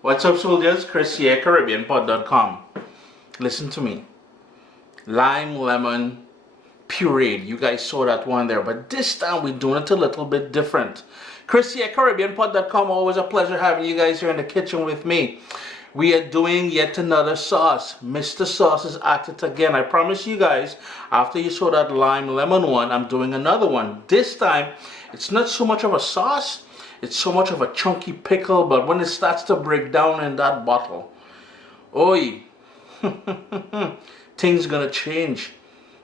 What's up, soldiers? Chris here, CaribbeanPod.com. Listen to me. Lime lemon pureed. You guys saw that one there, but this time we're doing it a little bit different. Chris here, CaribbeanPod.com. Always a pleasure having you guys here in the kitchen with me. We are doing yet another sauce. Mr. Sauce is at it again. I promise you guys, after you saw that lime lemon one, I'm doing another one. This time, it's not so much of a sauce. It's so much of a chunky pickle, but when it starts to break down in that bottle, oi, things gonna change.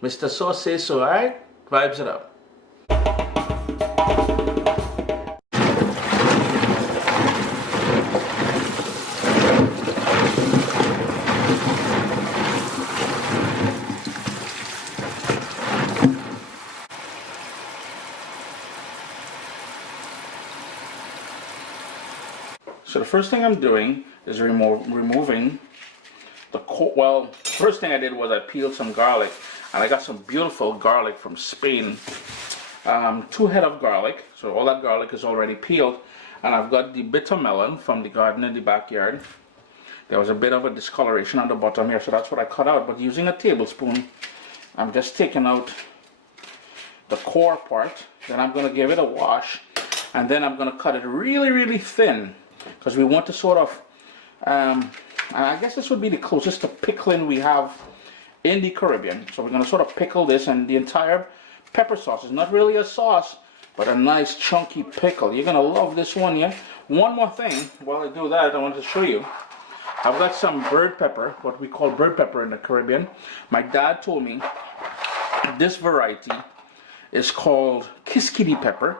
Mr. Sauce says so, alright? Vibes it up. So the first thing I'm doing is removing the first thing I did was I peeled some garlic, and I got some beautiful garlic from Spain. 2 head of garlic, so all that garlic is already peeled, and I've got the bitter melon from the garden in the backyard. There was a bit of a discoloration on the bottom here, so that's what I cut out, but using a tablespoon, I'm just taking out the core part. Then I'm going to give it a wash, and then I'm going to cut it really thin, because we want to sort of, and I guess this would be the closest to pickling we have in the Caribbean. So we're going to sort of pickle this, and the entire pepper sauce is not really a sauce, but a nice chunky pickle. You're going to love this one, yeah? One more thing, while I do that, I want to show you. I've got some bird pepper, what we call bird pepper in the Caribbean. My dad told me this variety is called Kiskidi pepper.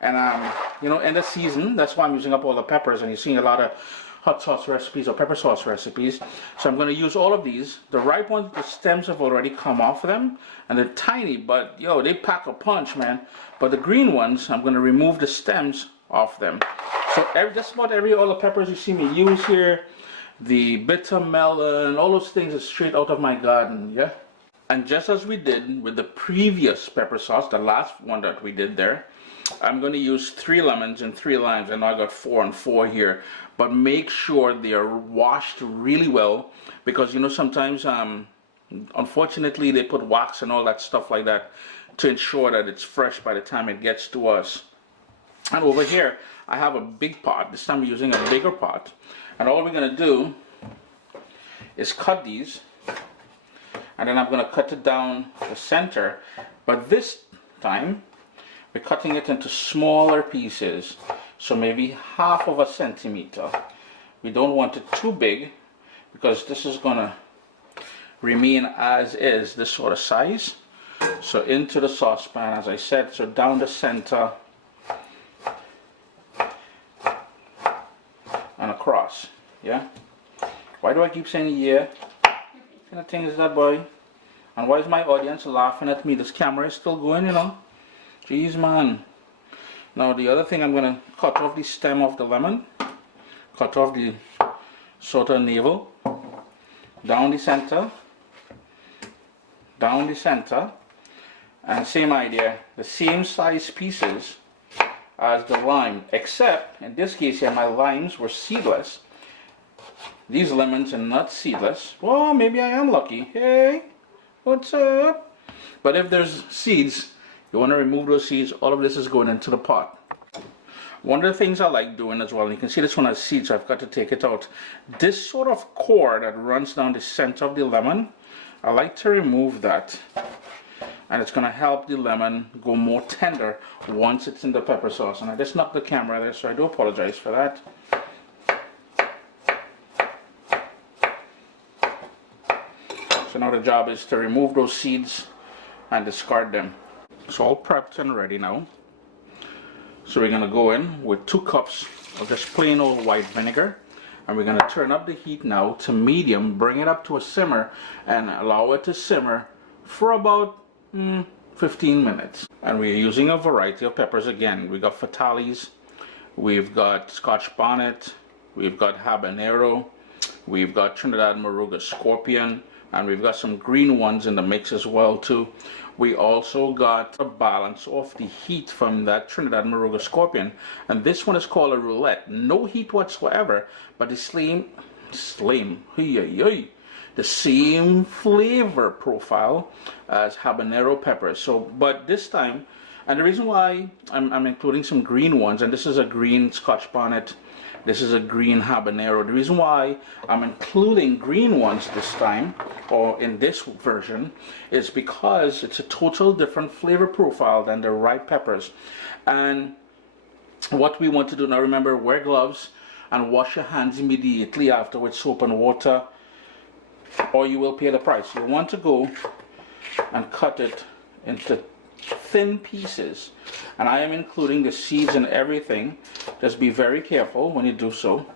And you know, in the season, that's why I'm using up all the peppers, and you're seeing a lot of hot sauce recipes or pepper sauce recipes. So I'm going to use all of these. The ripe ones, the stems have already come off of them, and they're tiny, but yo, they pack a punch, man. But the green ones, I'm going to remove the stems off them. So just about every all the peppers you see me use here, the bitter melon, all those things are straight out of my garden, yeah. And just as we did with the previous pepper sauce, the last one that we did there, I'm going to use 3 lemons and 3 limes, and I got 4 and 4 here. But make sure they are washed really well, because you know sometimes, unfortunately, they put wax and all that stuff like that to ensure that it's fresh by the time it gets to us. And over here, I have a big pot. This time I'm using a bigger pot, and all we're going to do is cut these, and then I'm going to cut it down the center. But this time, we're cutting it into smaller pieces, so maybe ½ of a centimeter. We don't want it too big, because this is gonna remain as is, this sort of size. So into the saucepan, as I said, so down the center and across, yeah? Why do I keep saying yeah? What kind of thing is that, boy? And why is my audience laughing at me? This camera is still going, you know? Jeez, man. Now the other thing, I'm going to cut off the stem of the lemon, cut off the sort of navel, down the center, and same idea, the same size pieces as the lime, except in this case here my limes were seedless. These lemons are not seedless. Well, maybe I am lucky. Hey, what's up? But if there's seeds, you want to remove those seeds. All of this is going into the pot. One of the things I like doing as well, and you can see this one has seeds, so I've got to take it out. This sort of core that runs down the center of the lemon, I like to remove that. And it's going to help the lemon go more tender once it's in the pepper sauce. And I just knocked the camera there, so I do apologize for that. So now the job is to remove those seeds and discard them. It's all prepped and ready now. So we're going to go in with 2 cups of just plain old white vinegar, and we're going to turn up the heat now to medium, bring it up to a simmer, and allow it to simmer for about 15 minutes. And we're using a variety of peppers again. We got fatales, we've got Scotch bonnet, we've got habanero, we've got Trinidad Moruga scorpion, and we've got some green ones in the mix as well too. We also got a balance of the heat from that Trinidad Moruga scorpion, and this one is called a roulette. No heat whatsoever, but the the same flavor profile as habanero peppers. So, but this time, and the reason why I'm including some green ones, and this is a green Scotch bonnet, this is a green habanero. The reason why I'm including green ones this time, or in this version, is because it's a total different flavor profile than the ripe peppers. And what we want to do now, remember, wear gloves and wash your hands immediately after with soap and water, or you will pay the price. You want to go and cut it into thin pieces, and I am including the seeds and everything. Just be very careful when you do so.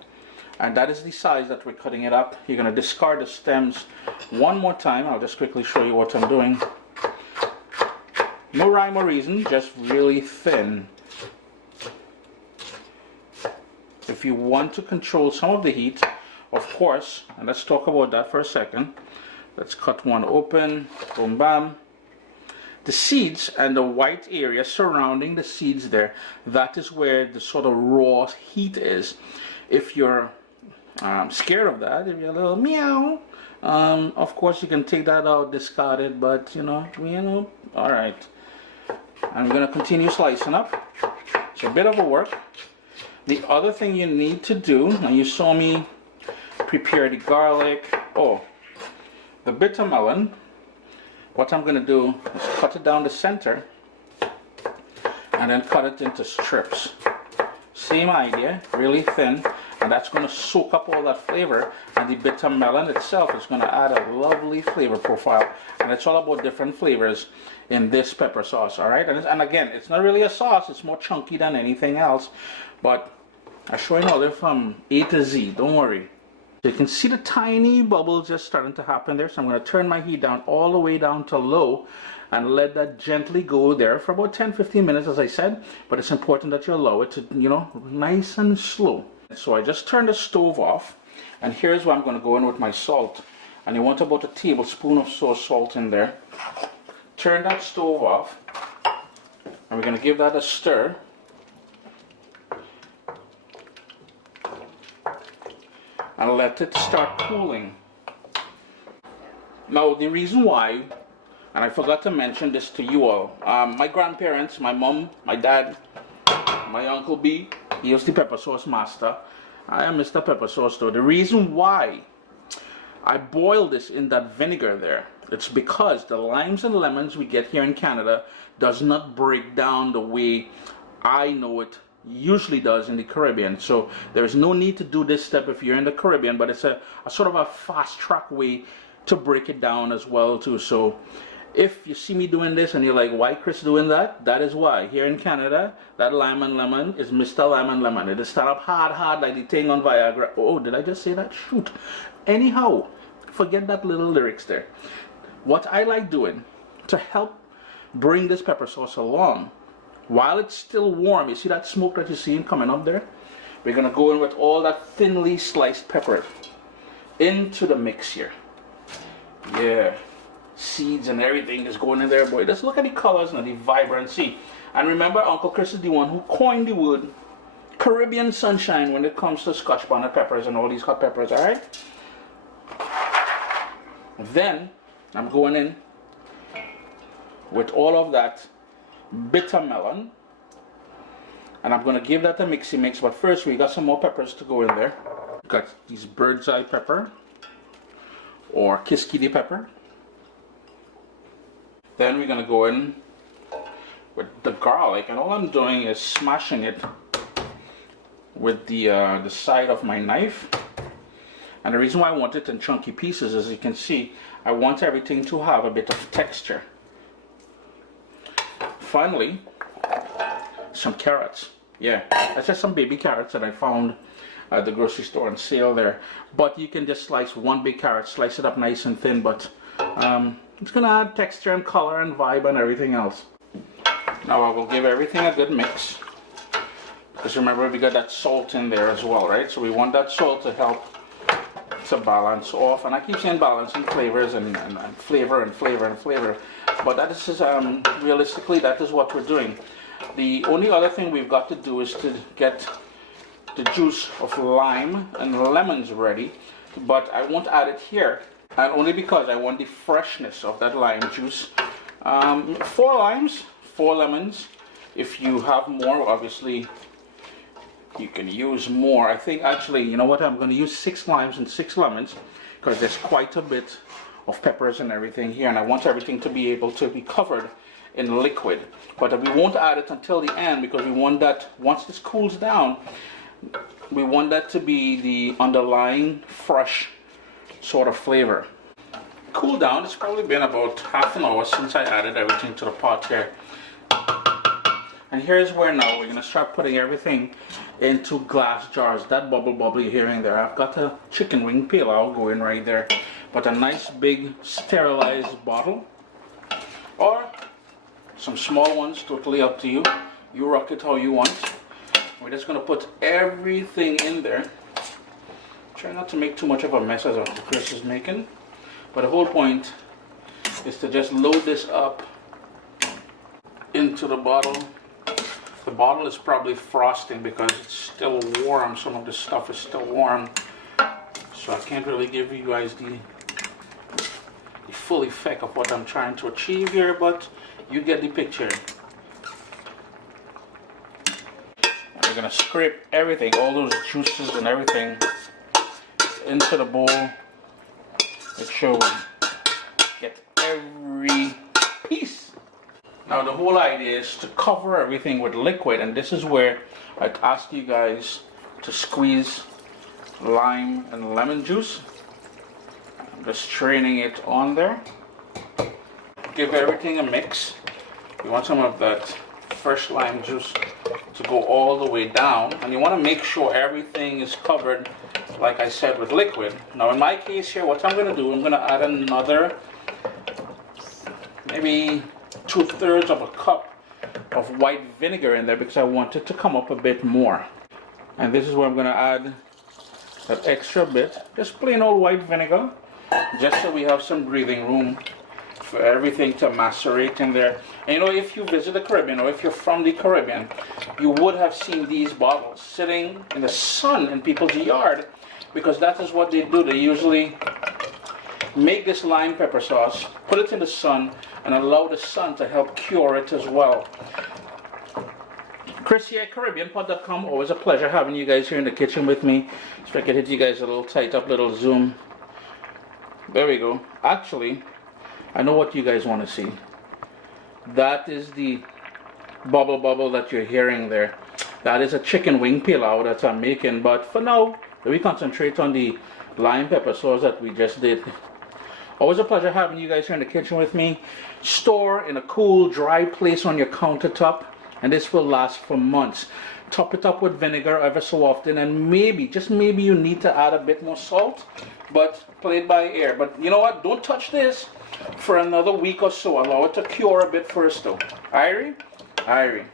And that is the size that we're cutting it up. You're going to discard the stems one more time. I'll just quickly show you what I'm doing. No rhyme or reason, just really thin. If you want to control some of the heat, of course, and let's talk about that for a second. Let's cut one open, boom bam. The seeds and the white area surrounding the seeds there, that is where the sort of raw heat is. If you're scared of that, if you're a little meow, of course you can take that out, discard it, but you know, all right. I'm gonna continue slicing up. It's a bit of a work. The other thing you need to do, and you saw me prepare the garlic, the bitter melon. What I'm going to do is cut it down the center and then cut it into strips. Same idea, really thin, and that's going to soak up all that flavor, and the bitter melon itself is going to add a lovely flavor profile. And it's all about different flavors in this pepper sauce, all right? And again, it's not really a sauce, it's more chunky than anything else, but I'm showing all them from A to Z, don't worry. You can see the tiny bubbles just starting to happen there, so I'm going to turn my heat down all the way down to low and let that gently go there for about 10-15 minutes, as I said. But it's important that you allow it to, you know, nice and slow. So I just turned the stove off, and here's where I'm going to go in with my salt. And you want about a tablespoon of salt in there. Turn that stove off, and we're going to give that a stir. And let it start cooling. Now the reason why, and I forgot to mention this to you all, my grandparents, my mom, my dad, my Uncle B, he was the pepper sauce master. I am Mr. Pepper Sauce though. The reason why I boil this in that vinegar there, it's because the limes and lemons we get here in Canada does not break down the way I know it usually does in the Caribbean. So there's no need to do this step if you're in the Caribbean, but it's a sort of a fast track way to break it down as well too. So if you see me doing this and you're like, why Chris doing that? That is why. Here in Canada, that lime and lemon is Mr. Lime and Lemon. It is stand up hard like the thing on Viagra. Oh, did I just say that? Shoot. Anyhow, forget that little lyrics there. What I like doing to help bring this pepper sauce along, while it's still warm, you see that smoke that you're seeing coming up there? We're going to go in with all that thinly sliced pepper into the mix here. Yeah, seeds and everything is going in there, boy. Just look at the colors and the vibrancy. And remember, Uncle Chris is the one who coined the word Caribbean sunshine when it comes to Scotch bonnet peppers and all these hot peppers, all right? Then I'm going in with all of that bitter melon, and I'm going to give that a mixy mix. But first we got some more peppers to go in there. Got these bird's eye pepper or Kiskili pepper. Then we're going to go in with the garlic, and all I'm doing is smashing it with the side of my knife. And the reason why I want it in chunky pieces, as you can see, I want everything to have a bit of texture. Finally, some carrots. Yeah, that's just some baby carrots that I found at the grocery store on sale there. But you can just slice one big carrot, slice it up nice and thin, but it's going to add texture and color and vibe and everything else. Now I will give everything a good mix, because remember we got that salt in there as well, right? So we want that salt to help to balance off. And I keep saying balancing flavors and flavor and flavor and flavor, but that is realistically, that is what we're doing. The only other thing we've got to do is to get the juice of lime and lemons ready, but I won't add it here, and only because I want the freshness of that lime juice. 4 limes, 4 lemons. If you have more, obviously you can use more. I think actually, you know what, I'm going to use 6 limes and 6 lemons because there's quite a bit of peppers and everything here, and I want everything to be able to be covered in liquid. But we won't add it until the end because we want that, once this cools down, we want that to be the underlying fresh sort of flavor. Cool down. It's probably been about half an hour since I added everything to the pot here. And here's where now we're going to start putting everything into glass jars. That bubble you're hearing there, I've got a chicken wing peel out going right there. But a nice big sterilized bottle, or some small ones, totally up to you. You rock it how you want. We're just going to put everything in there. Try not to make too much of a mess as Chris is making. But the whole point is to just load this up into the bottle. The bottle is probably frosting because it's still warm. Some of the stuff is still warm. So I can't really give you guys the full effect of what I'm trying to achieve here, but you get the picture. And we're going to scrape everything, all those juices and everything into the bowl. Make sure we get every piece. Now the whole idea is to cover everything with liquid, and this is where I'd ask you guys to squeeze lime and lemon juice. I'm just straining it on there. Give everything a mix. You want some of that fresh lime juice to go all the way down, and you want to make sure everything is covered, like I said, with liquid. Now in my case here, what I'm going to do, I'm going to add another maybe 2/3 of a cup of white vinegar in there because I want it to come up a bit more. And this is where I'm going to add that extra bit, just plain old white vinegar, just so we have some breathing room for everything to macerate in there. And you know, if you visit the Caribbean, or if you're from the Caribbean, you would have seen these bottles sitting in the sun in people's yard, because that is what they do. They usually make this lime pepper sauce, put it in the sun, and allow the sun to help cure it as well. Chris here at CaribbeanPot.com. Always a pleasure having you guys here in the kitchen with me. So I can hit you guys a little tight up, little zoom. There we go. Actually, I know what you guys want to see. That is the bubble that you're hearing there. That is a chicken wing pilau that I'm making. But for now, we concentrate on the lime pepper sauce that we just did. Always a pleasure having you guys here in the kitchen with me. Store in a cool, dry place on your countertop, and this will last for months. Top it up with vinegar ever so often, and maybe, just maybe, you need to add a bit more salt, but play it by ear. But you know what? Don't touch this for another week or so. Allow it to cure a bit first though. Irie? Irie.